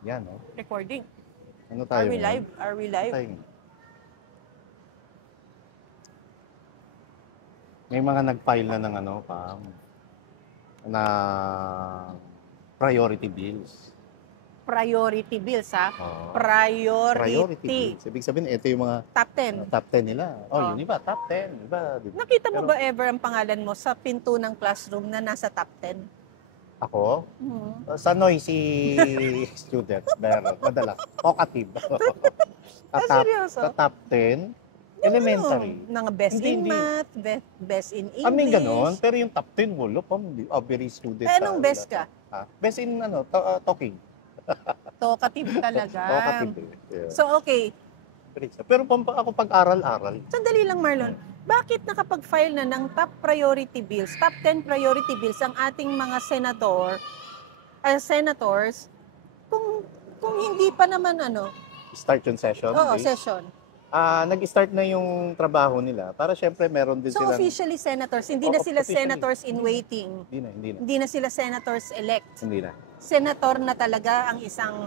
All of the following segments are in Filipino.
Yan, no? Recording. Ano tayo Are we ngayon? live? Are we live? Tayo. May mga nag-file na ng ano pa, na priority bills. Priority bills, ha? Oo. Priority. bills. Ibig sabihin, ito yung mga Top 10. top 10 nila. Oh, Oh. yun iba, top 10. Iba, di ba? Nakita mo Pero ba ever ang pangalan mo sa pinto ng classroom na nasa top 10? ako, Mhm. sa noisy student, meron, madalas, talkative. Ah, seryoso? Sa top 10, elementary. Nang best in Hindi. math, best in Kami English. ganon, pero yung top 10, wala pa, average student. Eh, anong best ka? Best in talking. Talkative talaga. Talkative. Yeah. So, okay. Pero ako pag-aral-aral, Sandali lang, Marlon. Bakit nakapag-file na ng top priority bills, top 10 priority bills ang ating mga senators kung hindi pa naman start yung session. Oo, days. session. Nag-start na yung trabaho nila para syempre meron din So silang... officially senators, hindi na sila officially. senators in waiting. Hindi na. Hindi na sila senators elect. Hindi na. Senator na talaga ang isang,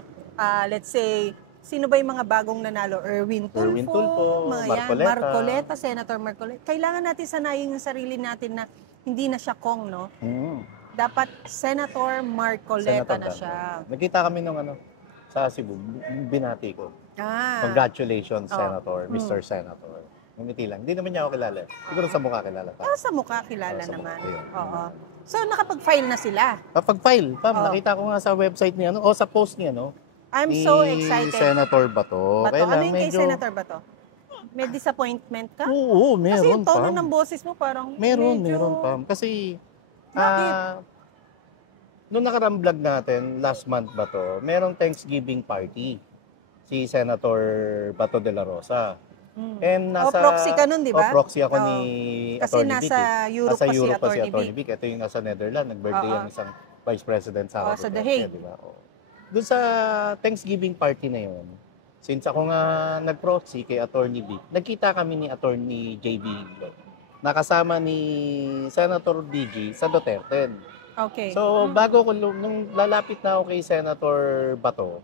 let's say, sino ba yung mga bagong nanalo? Erwin Tulfo, mga Marcoleta. Marcoleta, Senator Marcoleta. Kailangan natin sanayin yung sarili natin na hindi na siya Kong, no? Dapat Senator Marcoleta na siya. Nakita kami nung sa Cebu, binati ko. Congratulations, Senator, Mr. Senator. Ngumiti lang. Hindi naman niya ako kilala. Siguro sa mukha kilala pa. Sa mukha kilala Sa naman. mukha, yun. Oo. So nakapag-file na sila. Pag-file, nakita ko nga sa website niya, sa post niya, I'm ni so excited. Senator Bato. Bato, ano yung kay Senator Bato? May disappointment ka? Oo, meron. Kasi yung tono ng boses mo parang Meron medyo... pa. Kasi, Bakit? noong nakarang vlog natin, last month ba to, merong Thanksgiving party si Senator Bato de la Rosa. And proxy ka nun, di ba? proxy ako ni Kasi Atty. Vic. nasa Europe pa si pa si Atty. Atty. Vic. Ito yung nasa Netherlands. Nag-birthday ang isang Vice President Sara sa Duterte, The Hague. di ba? Doon sa Thanksgiving party na yun, since ako nga nag-proxy kay Atty. Vic, nagkita kami ni Atty. JB nakasama ni Senator BG sa Duterte. Okay. So, nung lalapit na ako kay Senator Bato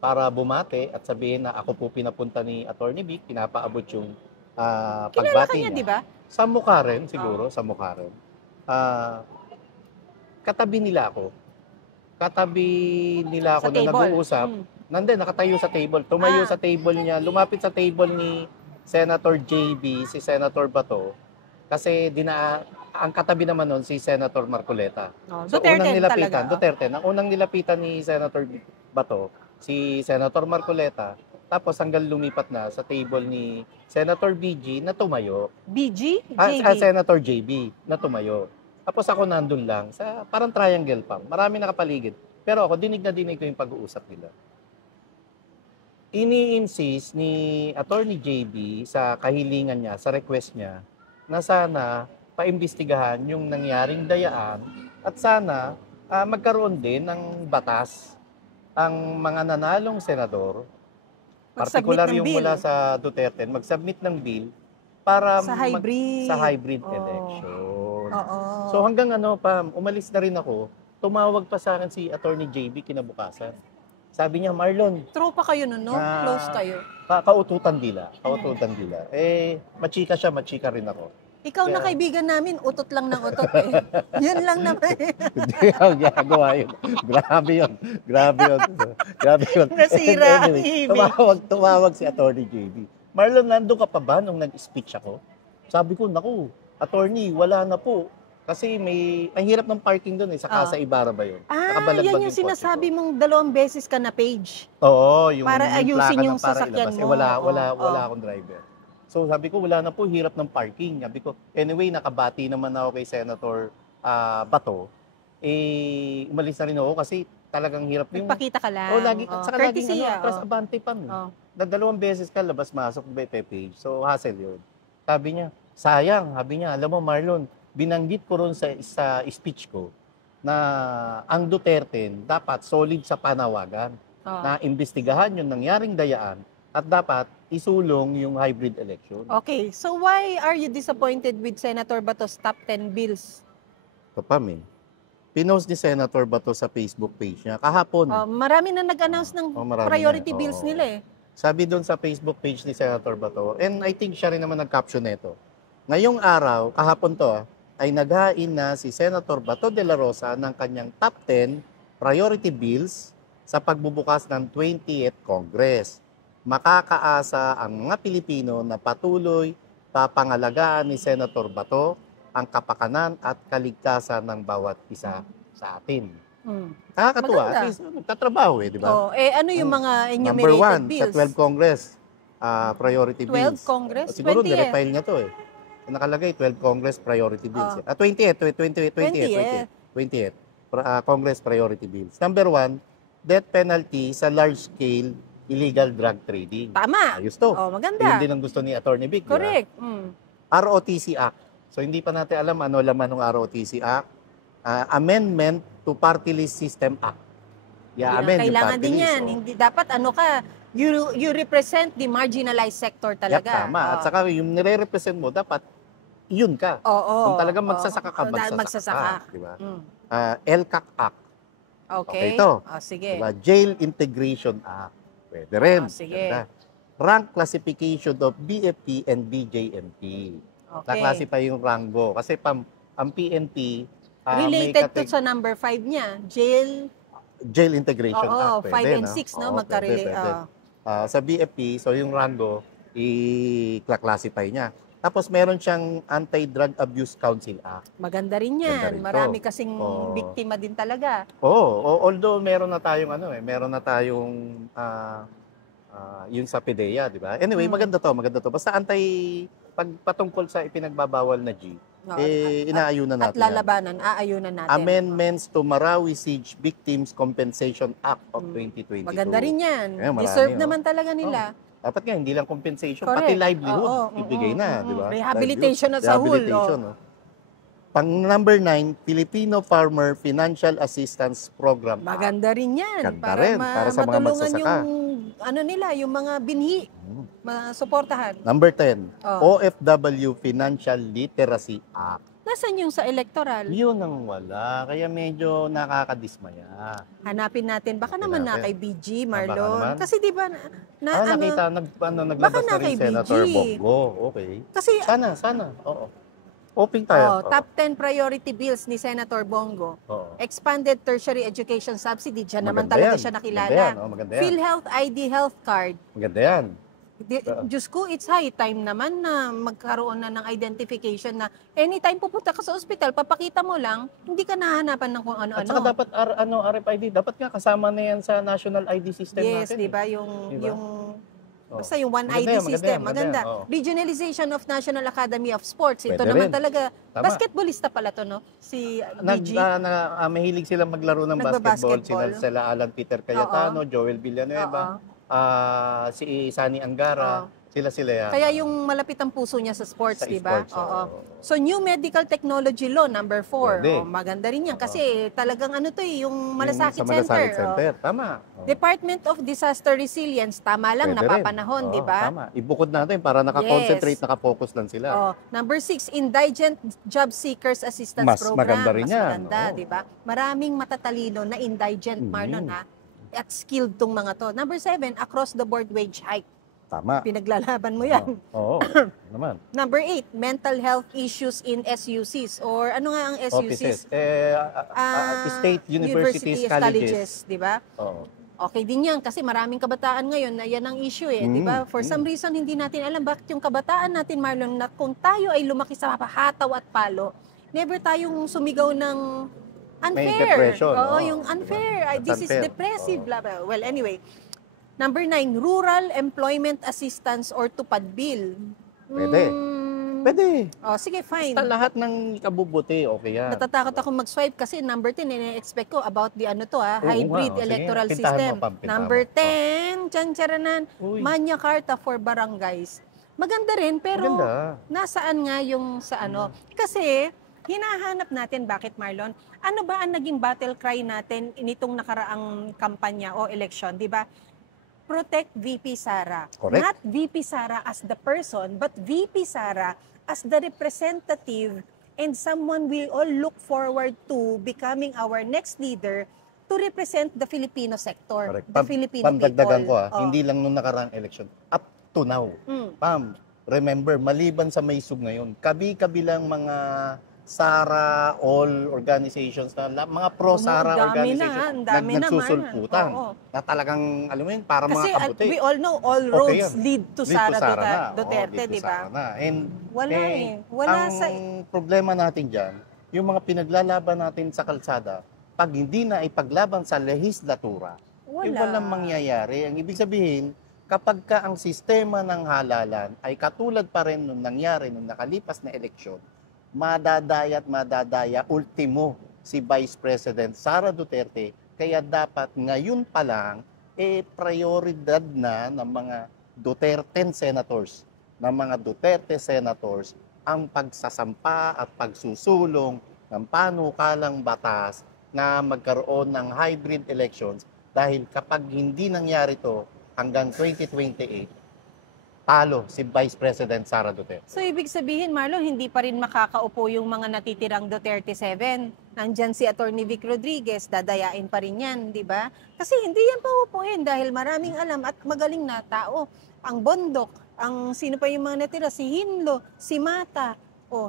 para bumate at sabihin na ako po pinapunta ni Atty. Vic, pinapaabot yung pagbati niya, niya. di ba? Sa mukha rin, siguro, sa mukha rin. Katabi nila ako. Sa Na table. nag-uusap. Nakatayo sa table. Tumayo sa table niya, lumapit sa table ni Senator JB, si Senator Bato. Kasi ang katabi naman nun si Senator Marcoleta. So Duterte unang nilapitan, talaga. Duterte, unang nilapitan ni Senator Bato, si Senator Marcoleta, tapos hanggang lumipat na sa table ni Senator BG na tumayo. BG? JB? Senator JB na tumayo. Tapos ako nandun lang, sa parang triangle pa. Marami nakapaligid. Pero ako, dinig na dinig ko yung pag-uusap nila. Ini-insist ni Atty. JB sa kahilingan niya, sa request niya, na sana paimbestigahan yung nangyaring dayaan at sana magkaroon din ng batas ang mga nanalong senador, partikular yung mula sa Duterte, mag-submit ng bill para sa hybrid, election. So hanggang umalis na rin ako, tumawag pa sa akin si Atty. JB kinabukasan. Sabi niya, Marlon, tropa kayo nun, no? Close kayo. Kaututan dila. Machika siya, machika rin ako. Ikaw na kaibigan namin, utot lang ng utot eh. Yun lang naman. Hindi ako ginagawa yun. Grabe yun. Nasira ang anyway, ibig. tumawag si Atty. JB. Marlon, nandun ka pa ba nung nag-speech ako? Sabi ko, naku, attorney, wala na po. Kasi ang hirap ng parking doon sa Casa Ibarra ba yun? Yan yung sinasabi mong 2 beses ka na page. Oo, yung para ayusin yung sasakyan mo. Wala akong driver. So sabi ko, wala na po, hirap ng parking. Sabi ko, anyway, nakabati naman ako kay Senator Bato. Umalis na rin ako kasi talagang hirap yung... Nagpakita ka lang. Saka laging atras abante pa. Na 2 beses ka, labas-masok, page. So hassle yun. Sabi niya, sayang. Sabi niya, alam mo Marlon, binanggit ko ron sa speech ko na ang Duterte dapat solid sa panawagan na imbestigahan yung nangyaring dayaan at dapat isulong yung hybrid election. Okay, so why are you disappointed with Senator Bato's top 10 bills? Kapam Pinost ni Senator Bato sa Facebook page niya kahapon. Marami na nag-announce ng priority bills nila eh. Sabi doon sa Facebook page ni Senator Bato, and I think siya rin naman nag-caption nito. Ngayong araw, kahapon to, ay naghain na si Senator Bato de la Rosa ng kanyang top 10 priority bills sa pagbubukas ng 20th Congress. Makakaasa ang mga Pilipino na patuloy papangalagaan ni Senator Bato ang kapakanan at kaligtasan ng bawat isa sa atin. Nakakatuwa. At least, nagtatrabaho di ba? Ano yung mga enumerated bills? Number 1, sa 12 Congress, priority 12 bills. Congress? Siguro, nirefile niya to Nakalagay, 12 Congress priority bills. 20th Congress priority bills. Number 1, death penalty sa large-scale illegal drug trading. Tama. Ayos to. Maganda. Yun din ang gusto ni Attorney Vic. Correct. ROTC Act. So, hindi pa natin alam ano laman ng ROTC Act. Amendment to Party List System Act. Amend yung kailangan party din list. yan. Hindi, dapat you represent the marginalized sector talaga. Tama. At saka yung nire-represent mo, dapat yun ka. Kung talagang magsasaka ka, magsasaka. Diba? LCAC Act. Okay. Ito. Sige. Diba? Jail Integration Act. Pwede rin. Sige. Diba? Rank classification of BFP and BJMP. Na-classify yung rango. Kasi ang PNP, related to sa number 5 niya, Jail Integration Act. 5 and 6, no? Magka-relate. Sa BFP, so yung rango, i-classify niya. Tapos meron siyang Anti-Drug Abuse Council Act. Maganda rin yan. Marami kasing biktima din talaga. Although meron na tayong meron na tayong yung sa PDEA, di ba? Anyway, maganda to. Basta patungkol sa ipinagbabawal na G, inaayunan natin. At lalabanan, aayunan natin. Amendments to Marawi Siege Victims Compensation Act of 2022. Maganda rin yan. Deserve naman talaga nila. Dapat nga, hindi lang compensation, pati livelihood, ibigay na, di ba? Rehabilitation at sahul. Pang number 9, Filipino Farmer Financial Assistance Program. Maganda rin yan. Para sa mga magsasaka. Yung mga binhi, masuportahan. Number 10, OFW Financial Literacy Act. Nasaan yung sa electoral? Yun ang wala. Kaya medyo nakakadismaya. Hanapin natin. Baka naman na kay BG, Marlon. Kasi di ba, naglabas na rin Senator Bongo. Okay. Kasi, sana. Oo. Hoping tayo. Top 10 priority bills ni Senator Bongo. Expanded tertiary education subsidy. Diyan naman talaga siya nakilala. Maganda yan. PhilHealth ID health card. Maganda yan. Diyos ko, it's high time naman na magkaroon na ng identification na anytime pupunta ka sa ospital, papakita mo lang, hindi ka nahahanapan ng kung ano-ano. At saka dapat RFID, dapat nga kasama na yan sa national ID system natin. Yes, di ba? Basta yung One ID system. Maganda. Regionalization of National Academy of Sports. Ito naman talaga. Basketballista pala to, no? Si BG. Mahilig silang maglaro ng basketball. Sila Alan Peter Cayetano, Joel Villanueva, si Sani Angara. Sila yan. Kaya yung malapit ang puso niya sa sports, di ba? So, New Medical Technology Law, number 4. Maganda rin yan. Kasi talagang yung Malasakit Center. Tama. Department of Disaster Resilience, tama lang, napapanahon, di ba? Tama. Ibukod natin para nakakonsentrate, nakapokus lang sila. Number 6, Indigent Job Seekers Assistance Program. Maganda rin yan. Maganda, di ba? Maraming matatalino na indigent, Marlon, at skilled tong mga to. Number 7, across the board wage hike. Tama. Pinaglalaban mo yan. Oo, naman. Number 8, mental health issues in SUCs. Or ano nga ang SUCs? State Universities, Colleges. Di ba? Oo. Okay din yan kasi maraming kabataan ngayon na yan ang issue di ba? For some reason, hindi natin alam bakit yung kabataan natin, Marlon, na kung tayo ay lumaki sa hataw at palo, never tayong sumigaw ng unfair. Yung unfair. This is depressive. Blah, blah. Well, anyway. Number 9, Rural Employment Assistance or Tupad Bill. Pwede. Sige, fine. Basta lahat ng kabubuti, okay yan. Natatakot ako mag-swipe kasi number 10, ine-expect ko about the hybrid electoral system. Number 10, tsan-tsaranan, Magna Carta for Barangays. Maganda rin, pero nasaan nga yung sa Kasi, hinahanap natin, bakit Marlon? Ano ba ang naging battle cry natin nitong nakaraang kampanya o election, di ba? Protect VP Sara. Correct. Not VP Sara as the person, but VP Sara as the representative and someone we all look forward to becoming our next leader to represent the Filipino sector, Correct. the Filipino Pandagdagan people. ko hindi lang nung nakaraang election, up to now. Pam, remember, maliban sa Maysug ngayon, kabi-kabilang mga SARA, all organizations, mga pro-SARA organizations, nagsusulputan. Na talagang, alam mo yun, para kasi mga kabuti. we all know all roads lead to Sara Duterte, di ba? And wala ang problema natin dyan, yung mga pinaglalaban natin sa kalsada, pag hindi na ipaglaban sa lehislatura, walang mangyayari. Ang ibig sabihin, kapag ka ang sistema ng halalan ay katulad pa rin nung nangyari nung nakalipas na eleksyon, madadaya ultimo si Vice President Sara Duterte, kaya dapat ngayon pa lang prioridad na ng mga Duterte senators, ang pagsasampa at pagsusulong ng panukalang batas na magkaroon ng hybrid elections, dahil kapag hindi nangyari to hanggang 2028, talo si Vice President Sara Duterte. So, ibig sabihin, Marlon, hindi pa rin makakaupo yung mga natitirang Duterte 7. Nandyan si Atty. Vic Rodriguez, dadayain pa rin yan, di ba? Kasi hindi yan paupuin dahil maraming alam at magaling na tao. Ang Bondok, sino pa yung mga natira? Si Hinlo, si Mata.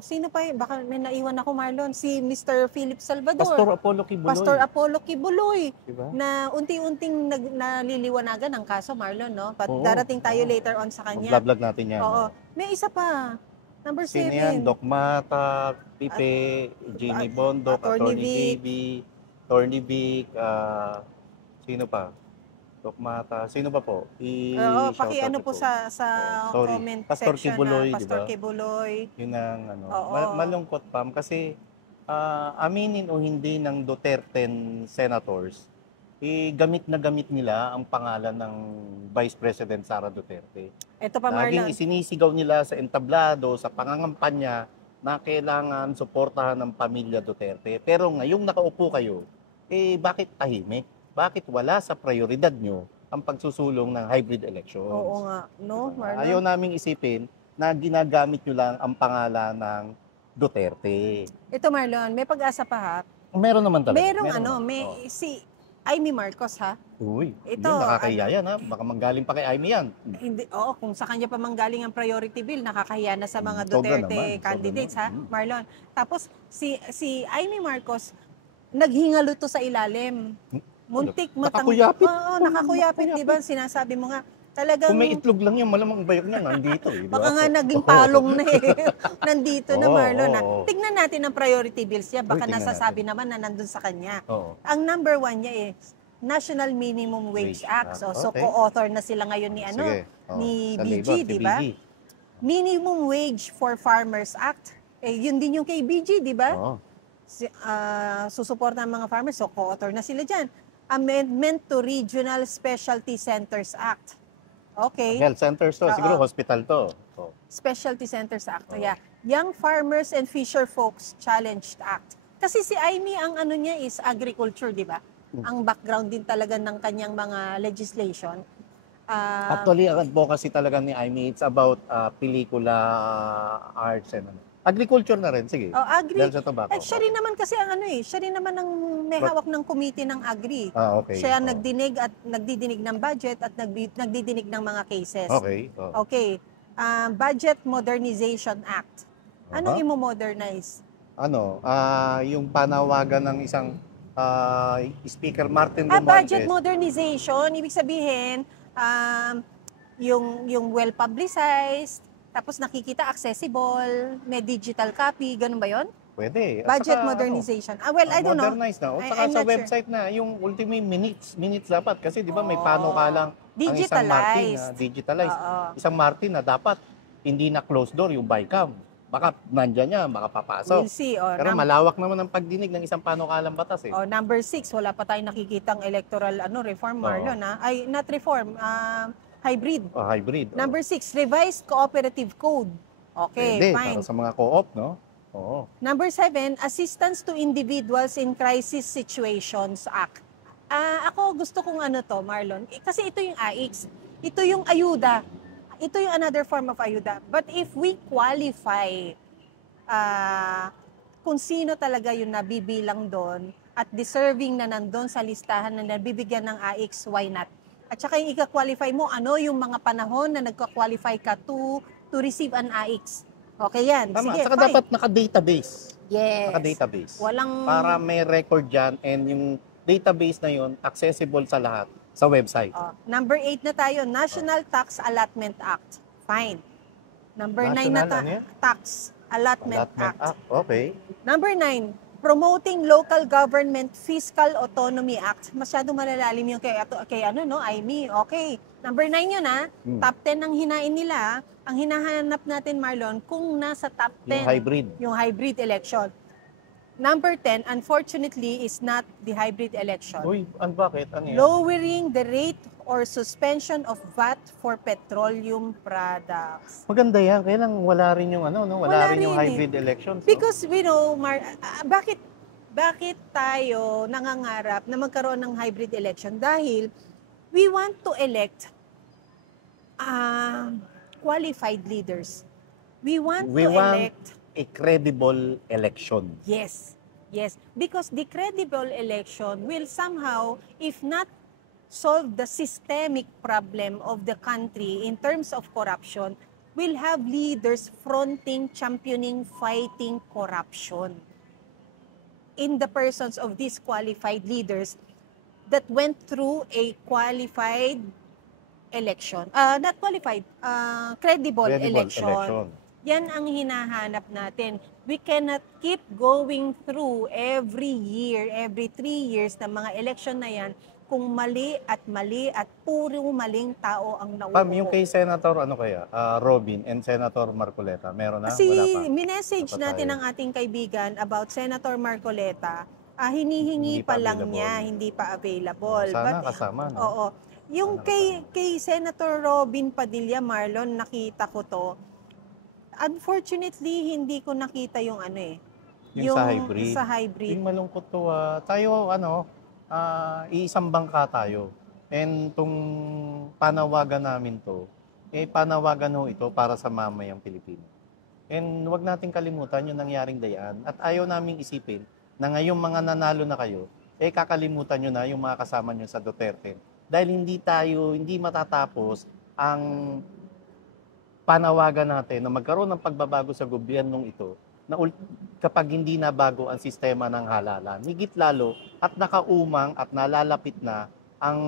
Sino pa yun? Baka may naiwan ako, Marlon. Si Mr. Philip Salvador. Pastor Apollo Kibuloy. Diba? Na unti-unting naliliwanagan ang kaso, Marlon, no? Darating tayo later on sa kanya. Mag-vlog natin yan. Oo. May isa pa. Number 7. Sino yan? Doc Mata, Pipe, Jenny Bondok, Atty. Atty. Vic, sino pa? Doc Mata. Sino pa po? Paki-ano po sa comment Pastor section Kibuloy, na Pastor diba? Kibuloy. Yun ang malungkot, Pam, kasi aminin o hindi ng Duterte senators, gamit na gamit nila ang pangalan ng Vice President Sara Duterte. Ito pa, Marlon. Laging isinisigaw nila sa entablado, sa pangangampanya, na kailangan suportahan ng pamilya Duterte. Pero ngayong nakaupo kayo, bakit tahimik? Bakit wala sa prioridad nyo ang pagsusulong ng hybrid elections? Oo nga, no, Marlon? Ayaw naming isipin na ginagamit nyo lang ang pangalan ng Duterte. Ito, Marlon, may pag-asa pa, ha? Meron naman talaga. Si Amy Marcos, ha? Uy, nakakahiya yan, ha? Baka manggaling pa kay Amy yan. Hindi, kung sa kanya pa manggaling ang priority bill, nakakahiya na sa mga Duterte candidates, ha? Marlon. Tapos, si Amy Marcos, naghingalo to sa ilalim. Muntik nakakuyapit. Nakakuyapit, di ba? Sinasabi mo nga, talagang... Kung may itlog lang yan, malamang bayok niya, nandito. Baka nga naging palong na Nandito na, Marlon. Tignan natin ang priority bills niya. Baka nasasabi naman na nandun sa kanya. Ang number 1 niya National Minimum Wage Act. So, co-author na sila ngayon ni BG, di ba? Minimum Wage for Farmers Act. Yun din yung kay BG, di ba? Susuporta ang mga farmers. So, co-author na sila dyan. Amendment to Regional Specialty Centers Act. Okay. Health centers to, siguro hospital to. Specialty Centers Act. Yeah. Young Farmers and Fisher Folks Challenged Act. Kasi si Amy, ang ano niya is agriculture, di ba? Ang background din talaga ng kanyang mga legislation. Actually, ang advocacy talaga ni Amy, it's about pelikula, arts, and agriculture na rin, sige. Agri. Dahil sa tobacco. Siya rin naman kasi siya rin naman ang may hawak ng committee ng agri. Okay. Siya ang nagdidinig ng budget at nagdidinig ng mga cases. Okay. Okay. Budget Modernization Act. Anong imo-modernize? Yung panawagan ng isang Speaker Martin Romualdez. Budget modernization, ibig sabihin, yung well-publicized, tapos nakikita accessible, may digital copy, ganun ba yon? Pwede. Budget modernization. I don't know. Modernize na. Saka sa website na, yung ultimate minutes dapat. Kasi di ba may panukalang ang isang Martin na digitalized. Isang Martin na dapat hindi na closed door yung bycam. Baka nandyan niya, baka papasok. We'll see. Pero malawak naman ang pagdinig ng isang panukalang batas. Number 6, wala pa tayong nakikitang electoral reform, Marlon. Not reform, hybrid. Hybrid. Number 6, revised cooperative code. Okay, pwede, fine. para sa mga co-op, no? Oo. Number 7, assistance to individuals in crisis situations act. Ako gusto kong Marlon. Kasi ito yung AIX. Ito yung ayuda. Ito yung another form of ayuda. But if we qualify kung sino talaga yung nabibilang doon at deserving na nandun sa listahan na nabibigyan ng AX, why not? At saka yung ika-qualify mo, ano yung mga panahon na nagka-qualify ka to receive an AX. Okay yan. Tama. Sige, At saka fine. dapat naka-database. Yes. Naka-database. Walang... Para may record dyan and yung database na yun accessible sa lahat sa website. Number 8 na tayo, National Tax Allotment Act. Fine. Number 9 na Tax Allotment Act. Okay. Number 9, Promoting Local Government Fiscal Autonomy Act. Masyado malalalim yung kay ano, no? IME. Okay. Number 9 yun, ha? Top 10 ang hinain nila. Ang hinahanap natin, Marlon, kung nasa top 10. Yung hybrid election. Number 10, unfortunately, is not the hybrid election. Uy, bakit? Ano yan? Lowering the rate or suspension of VAT for petroleum products. Maganda yan. Kaya lang wala rin yung wala rin yung hybrid elections. Because we know, bakit tayo nangangarap na magkaroon ng hybrid election? Dahil we want to elect qualified leaders. We want a credible election. Yes. Because the credible election will somehow, if not solve the systemic problem of the country in terms of corruption, will have leaders fronting, championing, fighting corruption in the persons of these qualified leaders that went through a qualified election. Credible election. Yan ang hinahanap natin. We cannot keep going through every year, every 3 years na mga election na yan kung mali at puro maling tao ang nauupo. Yung kay Senator Robin and Senator Marcoleta, meron na? Kasi minessage natin ang ating kaibigan about Senator Marcoleta, hinihingi pa lang niya, hindi pa available. Sana kasama, no? Oo. Yung kay Senator Robin Padilla, Marlon, nakita ko to. Unfortunately, hindi ko nakita yung yung sa hybrid. Yung malungkot to. Tayo, iisang bangka tayo. And itong panawagan namin to, panawagan ho ito para sa mamayang Pilipino. And huwag natin kalimutan yung nangyaring dayaan. At ayaw naming isipin na ngayong mga nanalo na kayo, kakalimutan nyo na yung mga kasama nyo sa Duterte. Dahil hindi matatapos ang panawagan natin na magkaroon ng pagbabago sa gobyernong ito na kapag hindi na bago ang sistema ng halalan. Higit lalo at nakaumang at nalalapit na ang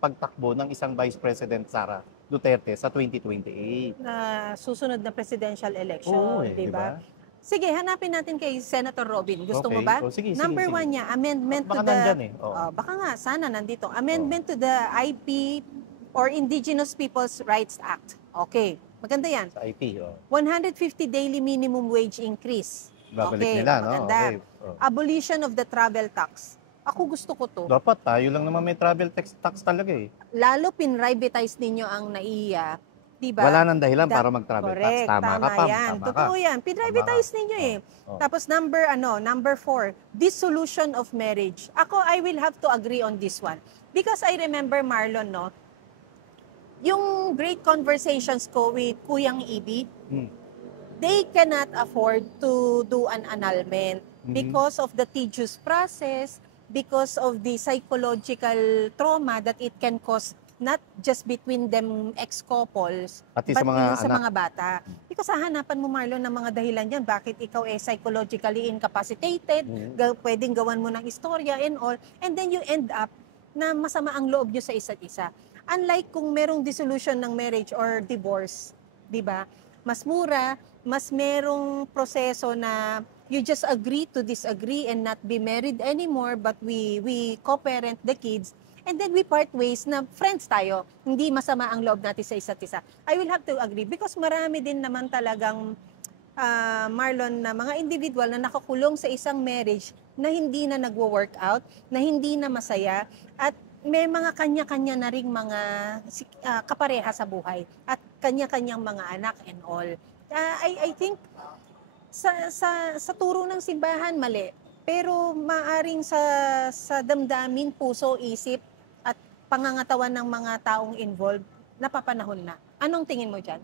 pagtakbo ng isang Vice President Sara Duterte sa 2028. Na susunod na presidential election, di ba? Sige, hanapin natin kay Senator Robin. Gusto mo ba? Sige, Number 1 niya, amendment to the... baka nga, sana nandito. Amendment to the IP or Indigenous Peoples' Rights Act. Okay. Maganda yan. Sa IP, 150 daily minimum wage increase. Babalik nila, no? Maganda. Abolition of the travel tax. Ako gusto ko to. Dapat tayo lang naman may travel tax talaga eh. Lalo pinrivatize ninyo ang NAIA, diba? Wala nang dahilan para mag-travel tax. Tama ka, Pam. Yan. Totoo yan. Pinrivatize ninyo eh. Tapos number 4, dissolution of marriage. Ako, I will have to agree on this one. Because I remember, Marlon, no? Yung great conversations ko with Kuyang Ibi, they cannot afford to do an annulment because of the tedious process, because of the psychological trauma that it can cause not just between them ex-couples, but sa mga bata. Because hahanapan mo, Marlon, ng mga dahilan yan. Bakit ikaw psychologically incapacitated, pwedeng gawan mo ng istorya and all, and then you end up na masama ang loob nyo sa isa't isa. Unlike kung merong dissolution ng marriage or divorce, di ba? Mas mura, mas merong proseso na you just agree to disagree and not be married anymore, but we co-parent the kids, and then we part ways na friends tayo. Hindi masama ang loob natin sa isa't isa. I will have to agree because marami din naman talagang, Marlon, na mga individual na nakakulong sa isang marriage na hindi na nagwo-work out, na hindi na masaya, at may mga kanya-kanya na ring mga kapareha sa buhay at kanya-kanyang mga anak and all. I think sa turo ng simbahan mali, pero maaring sa damdamin, puso, isip at pangangatawan ng mga taong involved, napapanahon na. Anong tingin mo dyan?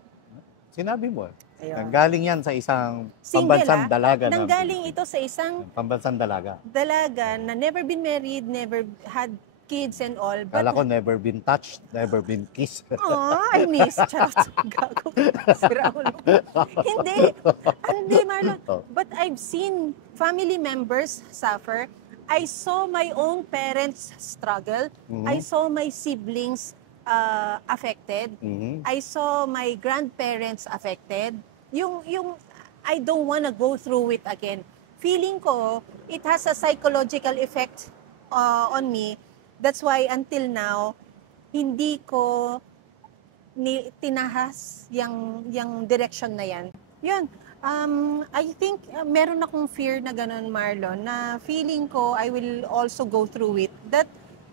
Sinabi mo. Ayun. Nanggaling yan sa isang Single, pambansang dalaga. Nanggaling ito sa isang pambansang dalaga. Dalaga na never been married, never had kids and all. But, Kala ko never been touched, never been kissed. I miss. Charot. Gago. Sira ulo. Hindi. Hindi, Marlon. But I've seen family members suffer. I saw my own parents struggle. I saw my siblings affected. I saw my grandparents affected. Yung I don't wanna go through it again. Feeling ko, it has a psychological effect on me. That's why until now, hindi ko tinahas yung direction na yan. Yun, I think meron akong fear na ganun, Marlon, na feeling ko I will also go through it. That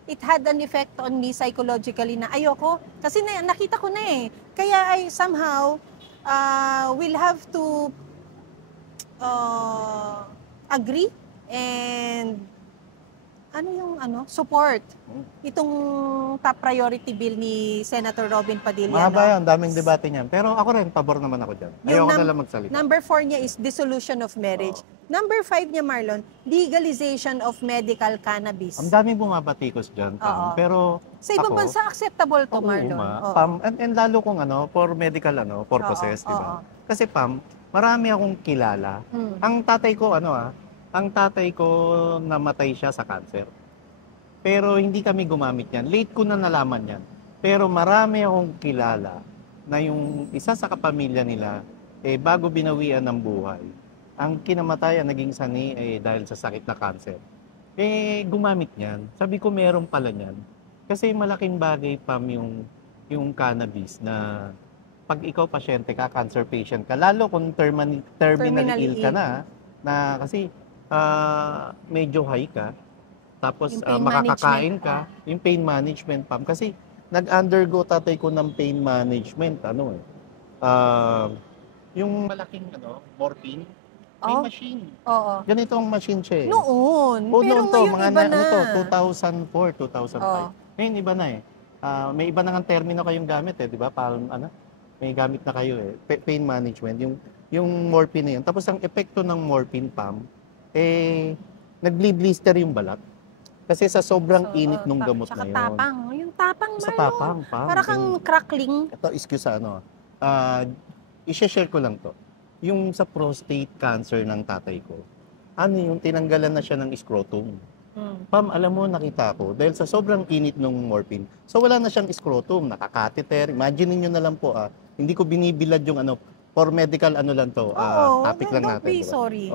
it had an effect on me psychologically na ayoko. Kasi nakita ko na eh. Kaya I somehow will have to agree and support itong top priority bill ni Senator Robin Padilla. Mahaba yan, daming debate niyan. Pero ako rin, pabor naman ako dyan. Ayoko na lang magsalita. Number 4 niya is dissolution of marriage. Number 5 niya, Marlon, legalization of medical cannabis. Ang daming bumabatikos dyan. Pero sa ibang bansa, acceptable to, Marlon. Pam, and lalo kung for medical purposes, di ba? Kasi Pam, marami akong kilala. Ang tatay ko, ang tatay ko namatay siya sa cancer. Pero hindi kami gumamit yan. Late ko na nalaman yan. Pero marami akong kilala na yung isa sa kapamilya nila, bago binawian ng buhay, ang kinamatayan, naging sani dahil sa sakit na cancer. Gumamit yan. Sabi ko, meron pala yan. Kasi malaking bagay, Pam, yung cannabis na pag ikaw pasyente ka, cancer patient ka, lalo kung terminally ill ka na kasi medyo high ka, tapos makakakain ka, yung pain management, Pam. Kasi nag-undergo tatay ko ng pain management, yung malaking morphine, may machine. Ganito ang machine siya eh. Noon. Pero to, ngayon iba na. 2004, 2005. Ngayon iba na eh. May iba na ng termino kayong gamit eh, di ba? May gamit na kayo eh. Pain management, yung morphine na yun. Tapos ang epekto ng morphine, Pam, nagli-blister yung balat. Kasi sa sobrang init nung gamot na yun. Tapang. Yung tapang, Marlon. Sa tapang, Pam. Para kang crackling. Ito, excuse i-share ko lang to. Yung sa prostate cancer ng tatay ko, yung tinanggalan na siya ng scrotum. Pam, alam mo, nakita ko, dahil sa sobrang init nung morphine, so wala na siyang scrotum, nakakatheter. Imagine niyo na lang po, hindi ko binibilad yung for medical lang to, topic lang natin. Don't be sorry.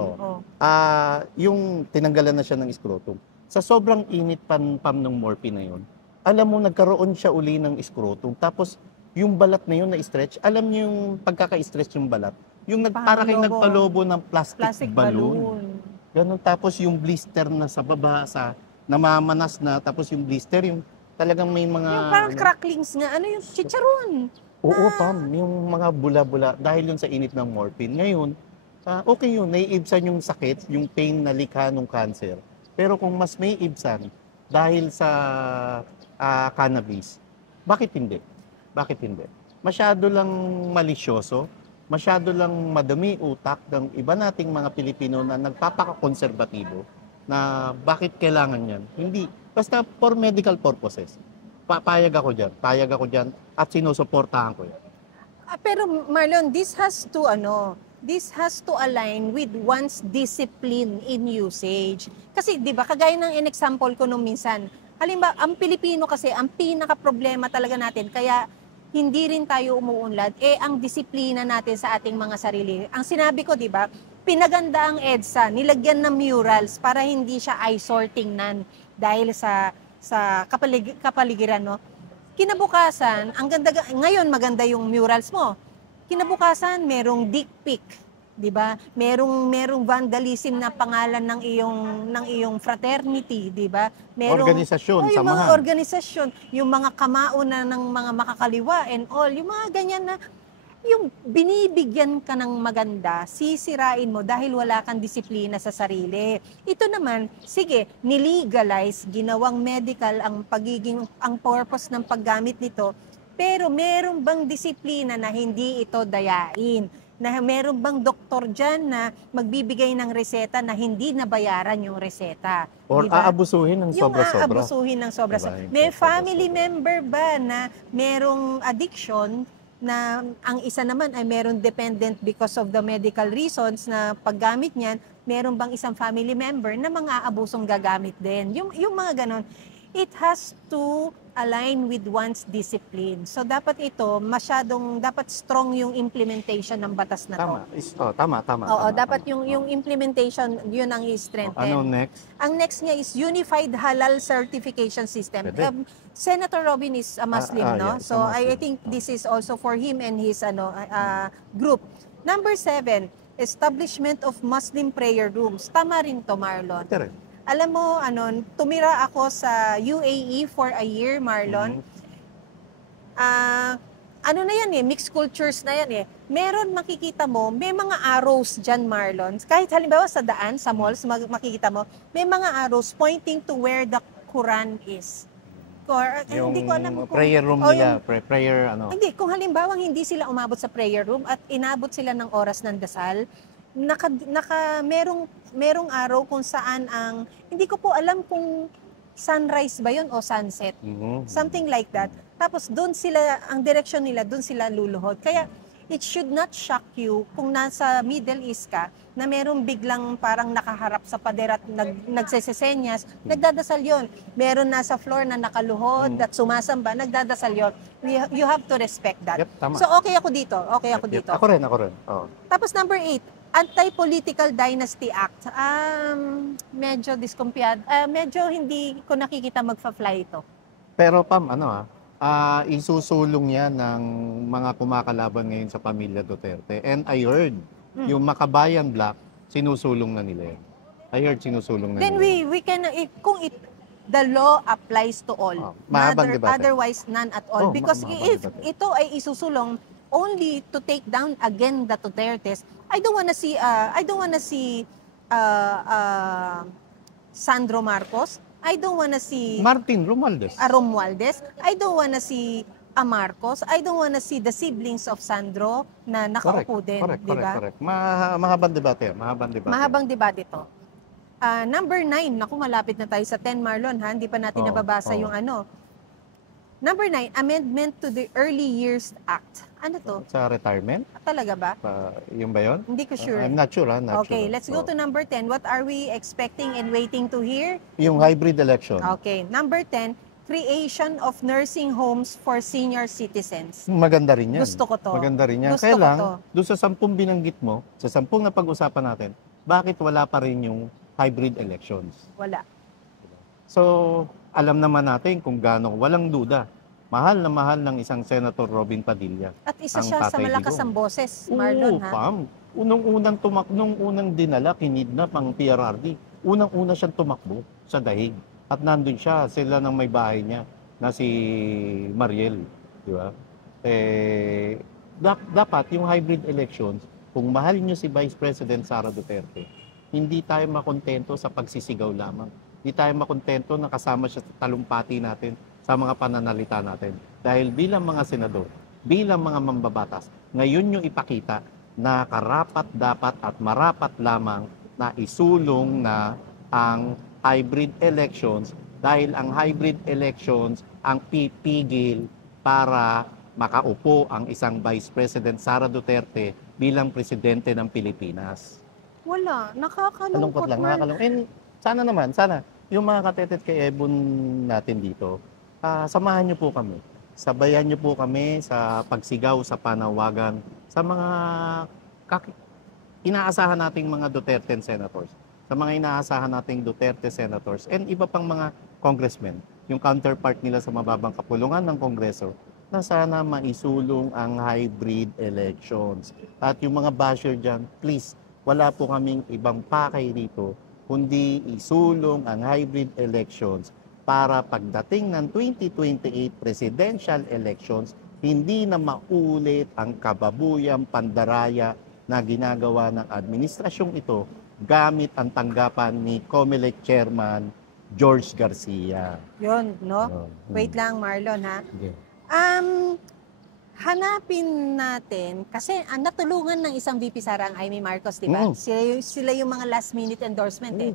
Yung tinanggalan na siya ng scrotum. Sa sobrang init Pam ng morphine na yun, alam mo, nagkaroon siya uli ng scrotum. Tapos, yung balat na yun na-stretch, alam niyo yung pagkaka-stretch yung balat, yung para kayong nagpalobo ng plastic balloon. Ganun, tapos yung blister na sa baba, namamanas na, tapos yung blister, yung talagang may mga... Yung parang cracklings nga, yung chicharon. Oo, Pam, yung mga bula-bula, dahil yun sa init ng morphine. Ngayon, okay yun, naiibsan yung sakit, yung pain na likha ng cancer. Pero kung mas may ibsan, dahil sa cannabis, bakit hindi? Bakit hindi? Masyado lang malisyoso, masyado lang madami utak ng iba nating mga Pilipino na nagpapaka-konserbatibo na bakit kailangan yan. Hindi. Basta for medical purposes. Payag ako dyan at sinusuportahan ko yan. Pero Marlon, this has to align with one's discipline in usage. Kasi 'di ba kagaya ng in-example ko nung minsan, halimbawa ang Pilipino kasi ang pinaka-problema talaga natin kaya hindi rin tayo umuunlad ang disiplina natin sa ating mga sarili. Ang sinabi ko 'di ba, pinaganda ang EDSA, nilagyan ng murals para hindi siya eyesore tingnan dahil sa kapaligiran, no? Kinabukasan, ngayon maganda yung murals mo. Kinabukasan, merong dick pic, 'di ba? Merong vandalism na pangalan ng iyong fraternity, 'di ba? Organisasyon, yung samahan. Mga organisasyon, yung mga kamao na ng mga makakaliwa and all, yung mga ganyan na yung binibigyan ka ng maganda, sisirain mo dahil wala kang disiplina sa sarili. Ito naman, sige, nilegalize, ginawang medical ang purpose ng paggamit nito, pero meron bang disiplina na hindi ito dayain? Na meron bang doktor dyan na magbibigay ng reseta na hindi nabayaran yung reseta? Or diba? aabusuhin ng sobra-sobra. Yung aabusuhin ng sobra-sobra. May family member ba na merong addiction na ang isa naman ay meron dependent because of the medical reasons na paggamit niyan, meron bang isang family member na mga abusong gagamit din? Yung mga ganon, it has to align with one's discipline. So dapat ito, dapat strong yung implementation ng batas na to. Tama. Oo, dapat yung implementation, yun ang i-strengthen. Ano next? Ang next niya is Unified Halal Certification System. Senator Robin is a Muslim, no? Yes, so I think this is also for him and his group. Number 7, establishment of Muslim prayer rooms. Tama rin to, Marlon. Alam mo, tumira ako sa UAE for a year, Marlon. Ano na yan mixed cultures na yan Meron makikita mo, may mga arrows dyan, Marlon. Kahit halimbawa sa daan, sa malls, makikita mo, may mga arrows pointing to where the Quran is. Hindi ko alam kung prayer room nila, prayer Hindi, kung halimbawa hindi sila umabot sa prayer room at inabot sila ng oras ng dasal, merong araw kung saan hindi ko po alam kung sunrise ba yun o sunset. Something like that. Tapos ang direction nila, doon sila luluhod. Kaya it should not shock you kung nasa Middle East ka na merong biglang parang nakaharap sa pader at nagsesesenyas, nagdadasal yon. Meron nasa floor na nakaluhod at sumasamba, nagdadasal yon. You have to respect that. Tama. So okay ako dito. Ako rin. Oh. Tapos number 8, Anti-Political Dynasty Act. Medyo diskumpiyad. Medyo hindi ko nakikita magfa-fly ito. Pero Pam, isusulong yan ng mga kumakalaban ngayon sa pamilya Duterte. And I heard, yung Makabayan Black, sinusulong na nila yan. I heard sinusulong na Then nila. we can, the law applies to all. Otherwise, none at all. Because if ito ay isusulong only to take down again the Dutertes, I don't wanna see Sandro Marcos. I don't wanna see Martin Romualdez. Romualdez. I don't wanna see Marcos. I don't wanna see the siblings of Sandro na nakaupo din, di ba? Correct. Mahabang debate. Mahabang debate ito. Number 9, naku, malapit na tayo sa 10, Marlon, ha? Hindi pa natin nababasa yung Number 9, amendment to the Early Years Act. Ano to? Sa retirement? Talaga ba? Yung ba yun? Hindi ko sure. I'm not sure. Okay, let's go to number 10. What are we expecting and waiting to hear? Yung hybrid election. Okay, number 10, creation of nursing homes for senior citizens. Maganda rin yan. Gusto ko to. Maganda rin yan. Kaya lang, doon sa 10 binanggit mo, sa 10 na pag-usapan natin, bakit wala pa rin yung hybrid elections? Wala. So, alam naman natin kung gaano, walang duda. Mahal na mahal ng isang Senator Robin Padilla. At isa siya sa malakas ang boses, Marlon, ha? Pam. Nung unang dinala, kinidnap ang PRRD. Unang-una siyang tumakbo sa dahig. At nandun siya, sila ng may bahay niya, na si Mariel. Di ba? Dapat yung hybrid elections, kung mahal niyo si Vice President Sara Duterte, hindi tayo makontento sa pagsisigaw lamang. Hindi tayo makontento na kasama siya sa talumpati natin, sa mga pananalita natin. Dahil bilang mga senador, bilang mga mambabatas, ngayon yung ipakita na karapat dapat at marapat lamang na isulong na ang hybrid elections dahil ang hybrid elections ang pipigil para makaupo ang isang Vice President Sara Duterte bilang presidente ng Pilipinas. Wala, nakakalungkot lang. And sana yung mga katetet kay Ebon natin dito, samahan niyo po kami. Sabayan niyo po kami sa pagsigaw, sa panawagan, sa mga inaasahan nating mga Duterte senators, sa mga inaasahan nating Duterte senators, and iba pang mga congressmen, yung counterpart nila sa mababang kapulungan ng Kongreso, na sana maisulong ang hybrid elections. At yung mga basher dyan, please, wala po kaming ibang pakay dito, kundi isulong ang hybrid elections para pagdating ng 2028 presidential elections, hindi na maulit ang kababuyang pandaraya na ginagawa ng administrasyong ito gamit ang tanggapan ni COMELEC Chairman George Garcia. Yun, no? Wait lang, Marlon, ha? Okay. hanapin natin, kasi natulungan ng isang VP Sara ang Amy Marcos, di ba? Sila yung mga last minute endorsement eh.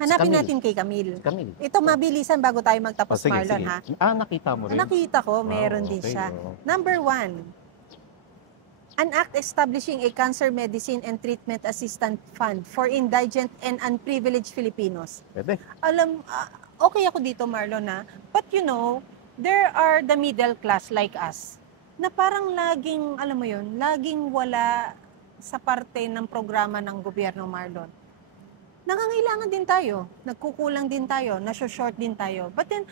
Hanapin natin kay Camille. Ito mabilisan bago tayo magtapos, Marlon, ha? Nakita mo rin? Nakita ko, meron din siya. Number 1, an act establishing a cancer medicine and treatment assistance fund for indigent and unprivileged Filipinos. Pwede. Okay ako dito, Marlon, ha? But you know, there are the middle class like us na parang laging, alam mo yun, laging wala sa parte ng programa ng gobyerno, Marlon. Nangangailangan din tayo, nagkukulang din tayo, nasa-short din tayo. But then,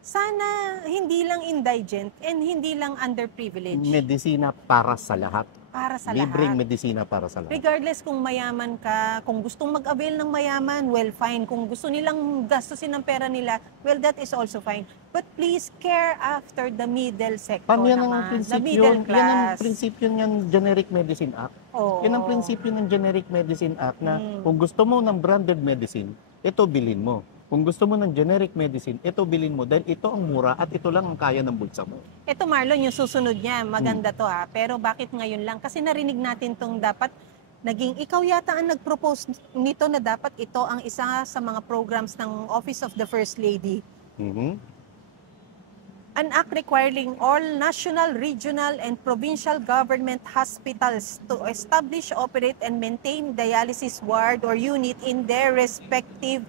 sana hindi lang indigent and hindi lang underprivileged. Medisina para sa lahat. Para sa Libreng lahat. medisina para sa lahat. Regardless kung mayaman ka, kung gustong mag-avail ng mayaman, well, fine. Kung gusto nilang gastusin ng pera nila, well, that is also fine. But please care after the middle sector naman. The middle class. Yan ang prinsipyo ng Generic Medicine Act. Yan ang prinsipyo ng Generic Medicine Act na kung gusto mo ng branded medicine, ito bilhin mo. Kung gusto mo ng generic medicine, ito bilhin mo dahil ito ang mura at ito lang ang kaya ng bulsa mo. Ito, Marlon, yung susunod niya, maganda to ha. Pero bakit ngayon lang? Kasi narinig natin tong dapat, ikaw yata ang nag-propose nito na dapat ito ang isa sa mga programs ng Office of the First Lady. An act requiring all national, regional, and provincial government hospitals to establish, operate, and maintain dialysis ward or unit in their respective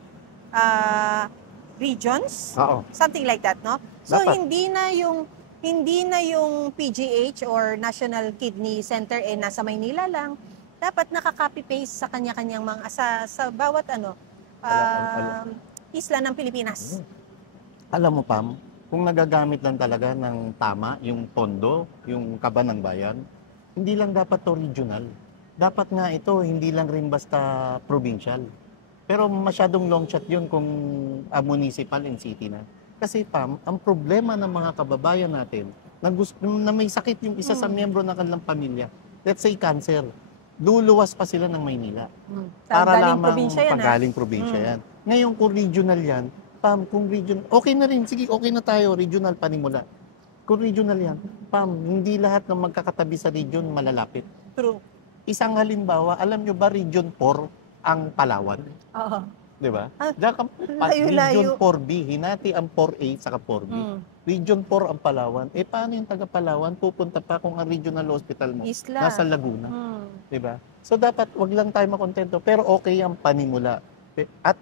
regions, something like that, no? So dapat. hindi na yung PGH or National Kidney Center nasa Maynila lang. Dapat nakaka-copy paste sa kanya-kanyang mga sa bawat isla ng Pilipinas. Alam mo, Pam, kung nagagamit lang talaga ng tama yung pondo, yung kaba ng bayan, hindi lang dapat to regional. Dapat nga ito hindi lang rin basta provincial. Pero masyadong long shot yun kung municipal and city na. Kasi, Pam, ang problema ng mga kababayan natin na may sakit yung isa sa miyembro ng kanilang pamilya, let's say cancer, luluwas pa sila ng Maynila. Para lamang pagaling probinsya yan. Ngayon, kung regional yan, Pam, kung regional, okay na rin, sige, okay na tayo, regional panimula. Kung regional yan, Pam, hindi lahat ng magkakatabi sa region malalapit. Pero isang halimbawa, alam nyo ba region 4 ang Palawan? Oo. Di ba? Region 4B, hinati ang 4A saka 4B. Region 4 ang Palawan. Paano yung taga Palawan? Pupunta pa kung ang regional hospital mo nasa Laguna. Di ba? So dapat, wag lang tayo makontento. Pero okay ang panimula. At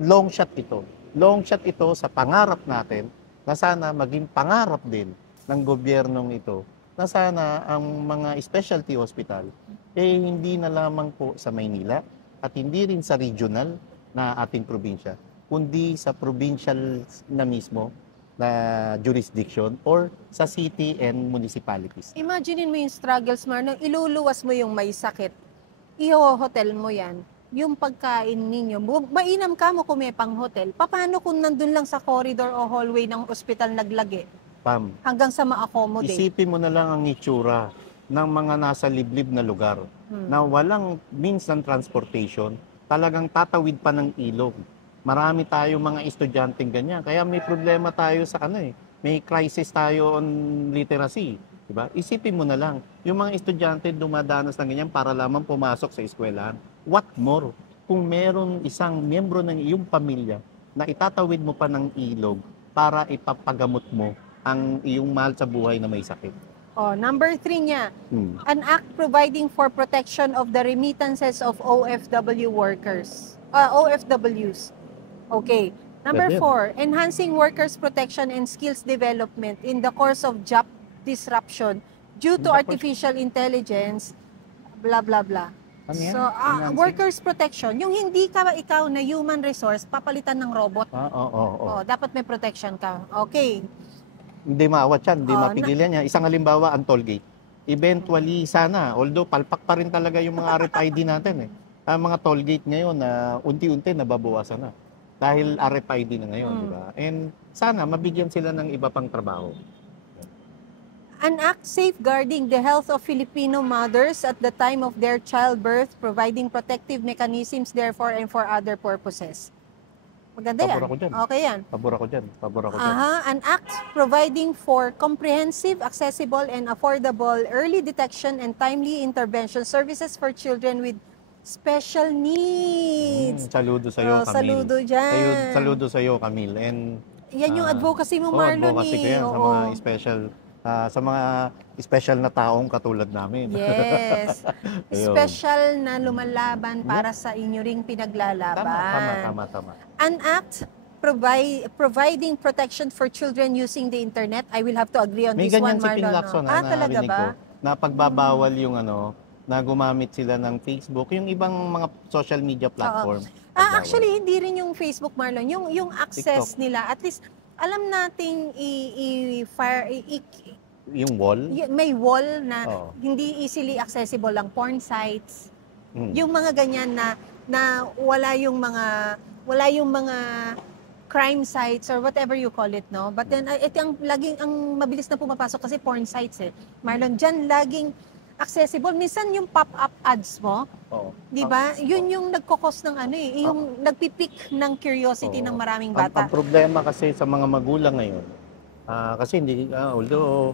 long shot ito. Long shot ito sa pangarap natin na sana maging pangarap din ng gobyernong ito na sana ang mga specialty hospital hindi na lamang po sa Maynila at hindi rin sa regional na ating probinsya, kundi sa provincial na mismo na jurisdiction or sa city and municipalities. Imaginin mo yung struggles, Marlon, iluluwas mo yung may sakit, i-hotel mo yan, yung pagkain ninyo, mainam ka mo kung may pang hotel, paano kung nandun lang sa corridor o hallway ng ospital naglagi? Pam, hanggang sa ma-accommodate. Isipin mo na lang ang itsura ng mga nasa liblib na lugar na walang means ng transportation, talagang tatawid pa ng ilog. Marami tayo mga estudyanteng ganyan. Kaya may problema tayo sa may crisis tayo on literacy. Diba? Isipin mo na lang, yung mga estudyante dumadanas ng ganyan para lamang pumasok sa eskwelahan. What more kung meron isang miyembro ng iyong pamilya na itatawid mo pa ng ilog para ipapagamot mo ang iyong mahal sa buhay na may sakit. Number 3 niya, an act providing for protection of the remittances of OFW workers. OFWs. Okay. Number 4, enhancing workers' protection and skills development in the course of job disruption due to artificial intelligence, blah, blah, blah. So, workers' protection, yung hindi ka ikaw na human resource, papalitan ng robot. Dapat may protection ka. Okay. Hindi maawat yan, hindi mapigilan niya. Isang halimbawa, ang toll gate. Eventually, sana, although palpak pa rin talaga yung mga RFID natin. Ang mga toll gate ngayon, unti-unti nababawasan na. Dahil RFID na ngayon, di ba? And sana, mabigyan sila ng iba pang trabaho. An act safeguarding the health of Filipino mothers at the time of their childbirth, providing protective mechanisms therefore and for other purposes. Maganda yan. Pabor ako dyan. Okay yan. Pabor ako dyan. Pabor ako dyan. An act providing for comprehensive, accessible, and affordable early detection and timely intervention services for children with special needs. Saludo sa'yo, Camille. Saludo dyan. Saludo sa'yo, Camille. And, yan yung advocacy mo, Marlon. Advocacy ko yan sa mga special na taong katulad namin. Yes. Special na lumalaban para sa inyo ring pinaglalaban. Tama. An act providing protection for children using the internet. I will have to agree on this one, Marlon. May ganyan si Pinlacson na talaga ba? Ko, na pagbabawal yung na gumamit sila ng Facebook, yung ibang mga social media platform. Actually, hindi rin yung Facebook, Marlon. Yung access TikTok nila, at least alam nating yung wall? May wall na hindi easily accessible ang porn sites. Yung mga ganyan na wala yung mga crime sites or whatever you call it, no? But then, ito ang mabilis na pumapasok kasi porn sites eh. Marlon, dyan laging accessible. Minsan yung pop-up ads mo, di ba? Yun yung nagkokos ng yung nagpipik ng curiosity ng maraming bata. Ang problema kasi sa mga magulang ngayon, kasi hindi, although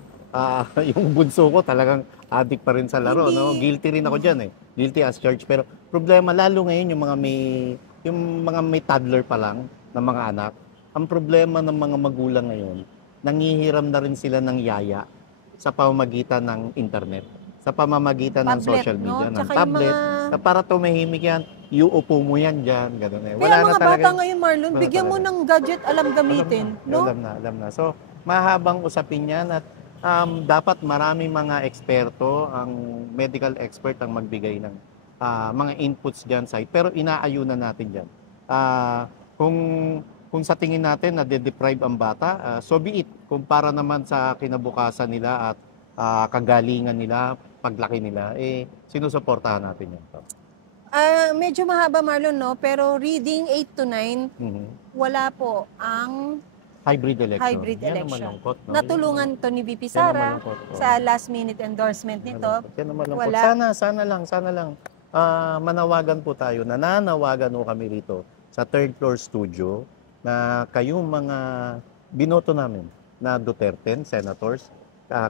yung bunso ko talagang addict pa rin sa laro, no? Guilty rin ako dyan eh. Guilty as charged. Pero problema lalo ngayon yung mga may toddler pa lang na mga anak. Ang problema ng mga magulang ngayon, nangihiram na rin sila ng yaya sa pamamagitan ng internet, sa pamamagitan ng social media, ng tablet, na para tumahimik yan, iuupo mo yan dyan, gano'n eh. Kaya mga bata ngayon, Marlon, bigyan mo ng gadget, alam gamitin, no? Alam na. So, mahabang usapin yan at dapat maraming mga eksperto, ang medical expert ang magbigay ng mga inputs dyan side, pero inaayunan natin dyan. Kung sa tingin natin na de-deprive ang bata, so be it. Kung para naman sa kinabukasan nila at kagalingan nila, paglaki nila, sinusuportahan natin yan. Medyo mahaba, Marlon, no? Pero reading 8 to 9, wala po ang hybrid election. Yan malungkot, no? Natulungan to ni VP Sara sa last minute endorsement nito. Wala. Sana lang. Manawagan po tayo, nananawagan po kami rito sa third floor studio na kayong mga binoto namin na Duterte, senators,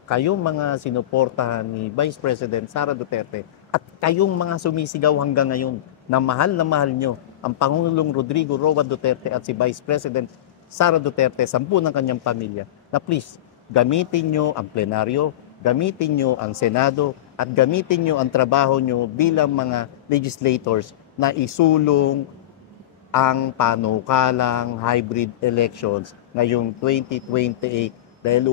kayong mga sinuportahan ni Vice President Sara Duterte at kayong mga sumisigaw hanggang ngayon na mahal nyo ang Pangulong Rodrigo Roa Duterte at si Vice President Sara Duterte, 10 ng kanyang pamilya, na please, gamitin nyo ang plenaryo, gamitin nyo ang Senado, at gamitin nyo ang trabaho nyo bilang mga legislators na isulong ang panukalang hybrid elections ngayong 2028 dahil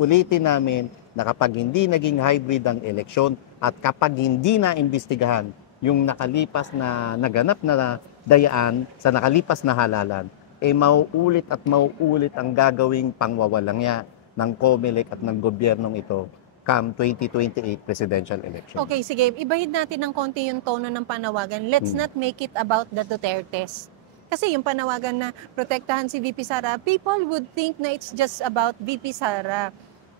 ulitin namin na kapag hindi naging hybrid ang eleksyon at kapag hindi na imbestigahan yung nakalipas na naganap na dayaan sa nakalipas na halalan, mauulit at mauulit ang gagawing pangwawalangya ng COMELEC at ng gobyernong ito come 2028 presidential election. Okay, sige. Ibahid natin ng konti yung tono ng panawagan. Let's not make it about the Dutertes. Kasi yung panawagan na protektahan si VP Sara, people would think na it's just about VP Sara.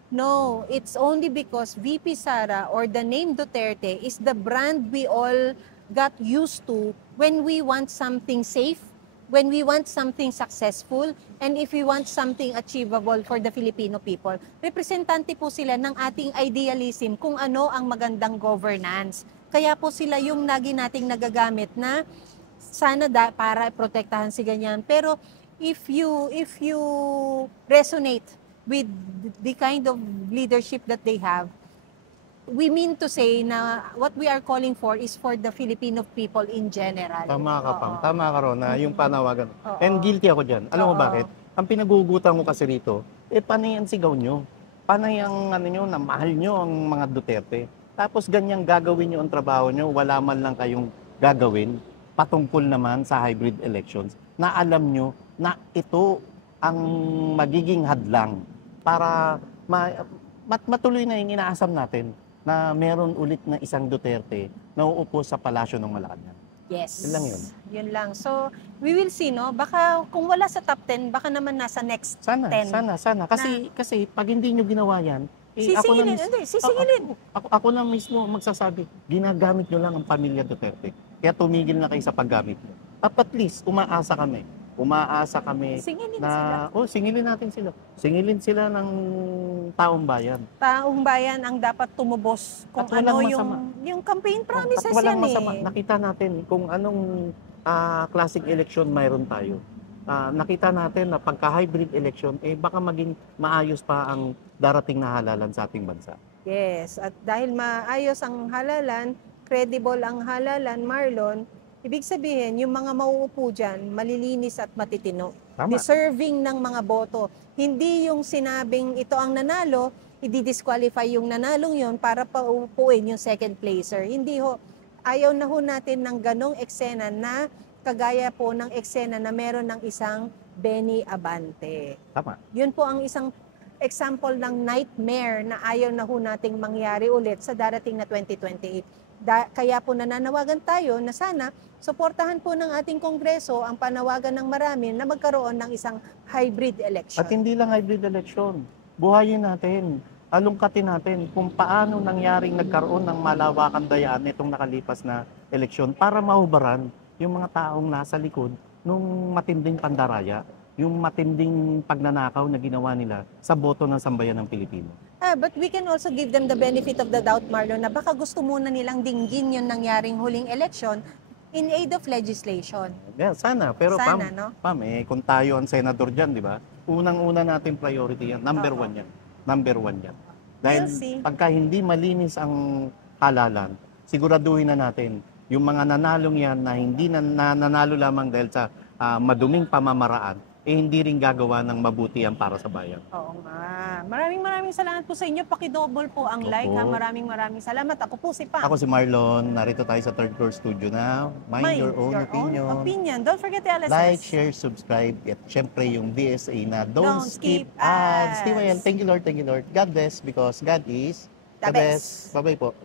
No, it's only because VP Sara or the name Duterte is the brand we all got used to when we want something safe, when we want something successful, and if we want something achievable for the Filipino people. Representante po sila ng ating idealism kung ano ang magandang governance. Kaya po sila yung lagi nating nagagamit na sana para protektahan si ganyan. Pero if you resonate with the kind of leadership that they have, we mean to say na what we are calling for is for the Filipino people in general. Tama ka, Pam. Tama ka, Ron, na yung panawagan. And guilty ako dyan. Alam mo bakit? Ang pinagugutan ko kasi rito, panay ang sigaw nyo. Panay ang na mahal nyo ang mga Duterte. Tapos ganyang gagawin nyo ang trabaho nyo, wala man lang kayong gagawin patungkol naman sa hybrid elections na alam nyo na ito ang magiging hadlang para matuloy na yung inaasam natin na meron ulit na isang Duterte na uupo sa palasyo ng Malacanang. Yes. Yun lang yun. Yun lang. So, we will see, no? Baka kung wala sa top 10, baka naman nasa next 10. Sana. Kasi pag hindi nyo ginawa yan, sisingilin. Ako lang mismo magsasabi, ginagamit nyo lang ang pamilya Duterte. Kaya tumigil na kayo sa paggamit mo. At least, umaasa kami Umaasa kami Singilin na, sila. singilin natin sila. Singilin sila ng taong bayan. Taong bayan ang dapat tumubos kung At walang ano masama. yung campaign promises At walang yan masama. eh. Nakita natin kung anong klaseng election mayroon tayo. Nakita natin na pagka-hybrid election, baka maging maayos pa ang darating na halalan sa ating bansa. Yes, at dahil maayos ang halalan, credible ang halalan, Marlon, ibig sabihin, yung mga mauupo dyan, malilinis at matitino. Tama. Deserving ng mga boto. Hindi yung sinabing ito ang nanalo, i-disqualify yung nanalong yon para paupuin yung second placer. Hindi ho. Ayaw na ho natin ng ganong eksena na kagaya po ng eksena na meron ng isang Benny Abante. Tama. Yun po ang isang example ng nightmare na ayaw na ho nating mangyari ulit sa darating na 2028. Kaya po nananawagan tayo na sana suportahan po ng ating Kongreso ang panawagan ng marami na magkaroon ng isang hybrid election. At hindi lang hybrid election. Buhayin natin, alungkatin natin kung paano nangyaring nagkaroon ng malawakan dayaan itong nakalipas na eleksyon para mahubaran yung mga taong nasa likod nung matinding pandaraya, yung matinding pagnanakaw na ginawa nila sa boto ng sambayan ng Pilipino. But we can also give them the benefit of the doubt, Marlon, na baka gusto muna nilang dinggin yung nangyaring huling election in aid of legislation. Yeah, sana. Pero sana, Pam, kung tayo ang senador dyan, di ba? Unang-una natin priority yan. Number one yan. Number one yan. Dahil pagka hindi malinis ang halalan, siguraduhin na natin yung mga nanalong yan na hindi nanalo lamang dahil sa maduming pamamaraan, hindi rin gagawa ng mabuti yan para sa bayan. Oo nga. Maraming salamat po sa inyo. Pakidouble po ang like. Ha? Maraming salamat. Ako po si Pam. Ako si Marlon. Narito tayo sa Third Floor Studio na Mind Your Own Opinion. Don't forget the LSS. Like, share, subscribe. At syempre yung DSA na Don't Skip Ads. Thank you Lord. God bless because God is the best. Bye-bye po.